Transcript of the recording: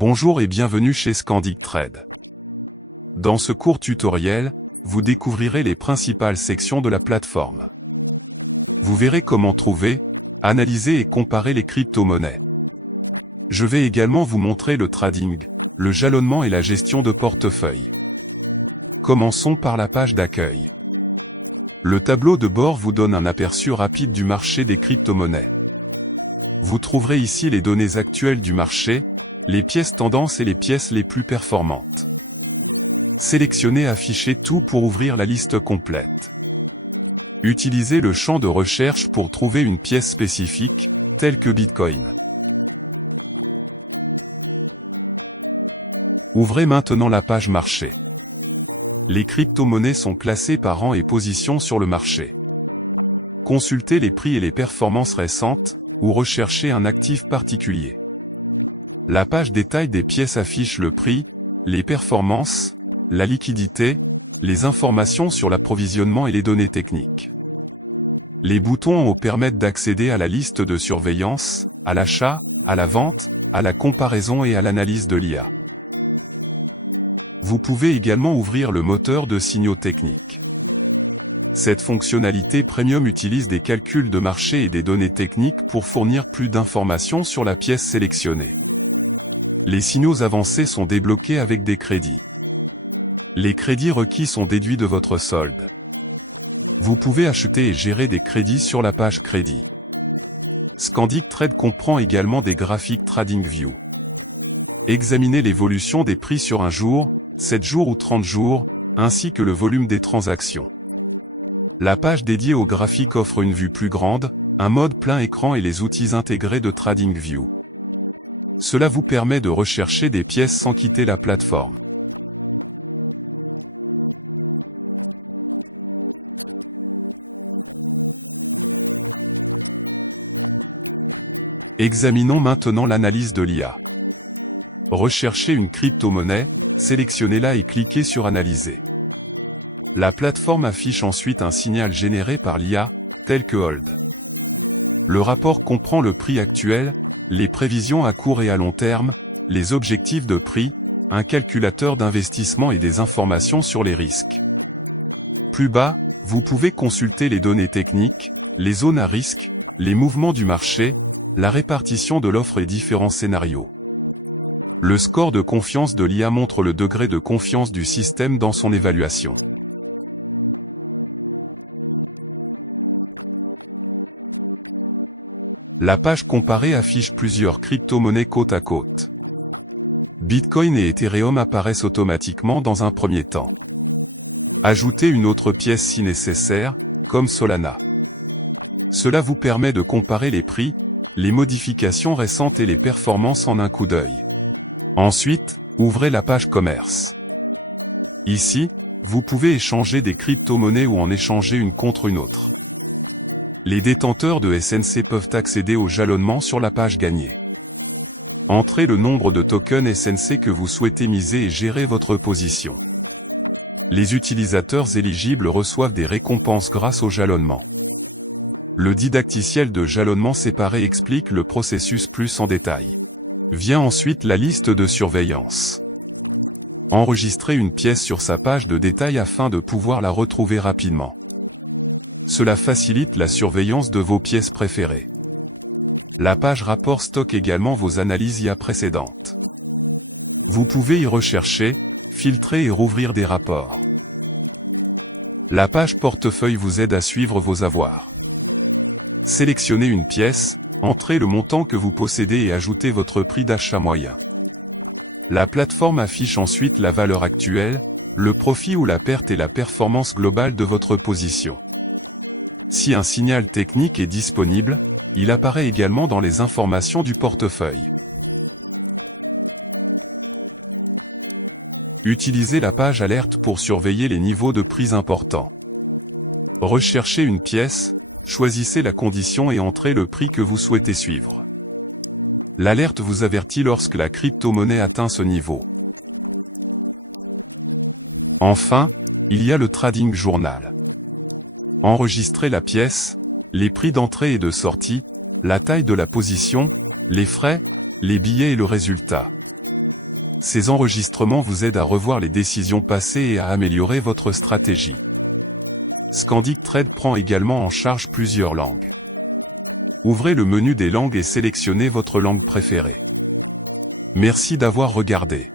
Bonjour et bienvenue chez Scandic Trade. Dans ce court tutoriel, vous découvrirez les principales sections de la plateforme. Vous verrez comment trouver, analyser et comparer les crypto-monnaies. Je vais également vous montrer le trading, le jalonnement et la gestion de portefeuille. Commençons par la page d'accueil. Le tableau de bord vous donne un aperçu rapide du marché des crypto-monnaies. Vous trouverez ici les données actuelles du marché, les pièces tendances et les pièces les plus performantes. Sélectionnez Afficher tout pour ouvrir la liste complète. Utilisez le champ de recherche pour trouver une pièce spécifique, telle que Bitcoin. Ouvrez maintenant la page marché. Les crypto-monnaies sont classées par rang et position sur le marché. Consultez les prix et les performances récentes, ou recherchez un actif particulier. La page détail des pièces affiche le prix, les performances, la liquidité, les informations sur l'approvisionnement et les données techniques. Les boutons en haut permettent d'accéder à la liste de surveillance, à l'achat, à la vente, à la comparaison et à l'analyse de l'IA. Vous pouvez également ouvrir le moteur de signaux techniques. Cette fonctionnalité premium utilise des calculs de marché et des données techniques pour fournir plus d'informations sur la pièce sélectionnée. Les signaux avancés sont débloqués avec des crédits. Les crédits requis sont déduits de votre solde. Vous pouvez acheter et gérer des crédits sur la page crédit. Scandic Trade comprend également des graphiques TradingView. Examinez l'évolution des prix sur un jour, 7 jours ou 30 jours, ainsi que le volume des transactions. La page dédiée aux graphiques offre une vue plus grande, un mode plein écran et les outils intégrés de TradingView. Cela vous permet de rechercher des pièces sans quitter la plateforme. Examinons maintenant l'analyse de l'IA. Recherchez une crypto-monnaie, sélectionnez-la et cliquez sur Analyser. La plateforme affiche ensuite un signal généré par l'IA, tel que Hold. Le rapport comprend le prix actuel, les prévisions à court et à long terme, les objectifs de prix, un calculateur d'investissement et des informations sur les risques. Plus bas, vous pouvez consulter les données techniques, les zones à risque, les mouvements du marché, la répartition de l'offre et différents scénarios. Le score de confiance de l'IA montre le degré de confiance du système dans son évaluation. La page comparée affiche plusieurs crypto-monnaies côte à côte. Bitcoin et Ethereum apparaissent automatiquement dans un premier temps. Ajoutez une autre pièce si nécessaire, comme Solana. Cela vous permet de comparer les prix, les modifications récentes et les performances en un coup d'œil. Ensuite, ouvrez la page commerce. Ici, vous pouvez échanger des crypto-monnaies ou en échanger une contre une autre. Les détenteurs de SNC peuvent accéder au jalonnement sur la page gagnée. Entrez le nombre de tokens SNC que vous souhaitez miser et gérez votre position. Les utilisateurs éligibles reçoivent des récompenses grâce au jalonnement. Le didacticiel de jalonnement séparé explique le processus plus en détail. Vient ensuite la liste de surveillance. Enregistrez une pièce sur sa page de détail afin de pouvoir la retrouver rapidement. Cela facilite la surveillance de vos pièces préférées. La page rapport stocke également vos analyses IA précédentes. Vous pouvez y rechercher, filtrer et rouvrir des rapports. La page portefeuille vous aide à suivre vos avoirs. Sélectionnez une pièce, entrez le montant que vous possédez et ajoutez votre prix d'achat moyen. La plateforme affiche ensuite la valeur actuelle, le profit ou la perte et la performance globale de votre position. Si un signal technique est disponible, il apparaît également dans les informations du portefeuille. Utilisez la page alerte pour surveiller les niveaux de prix importants. Recherchez une pièce, choisissez la condition et entrez le prix que vous souhaitez suivre. L'alerte vous avertit lorsque la crypto-monnaie atteint ce niveau. Enfin, il y a le Trading Journal. Enregistrez la pièce, les prix d'entrée et de sortie, la taille de la position, les frais, les billets et le résultat. Ces enregistrements vous aident à revoir les décisions passées et à améliorer votre stratégie. Scandic Trade prend également en charge plusieurs langues. Ouvrez le menu des langues et sélectionnez votre langue préférée. Merci d'avoir regardé.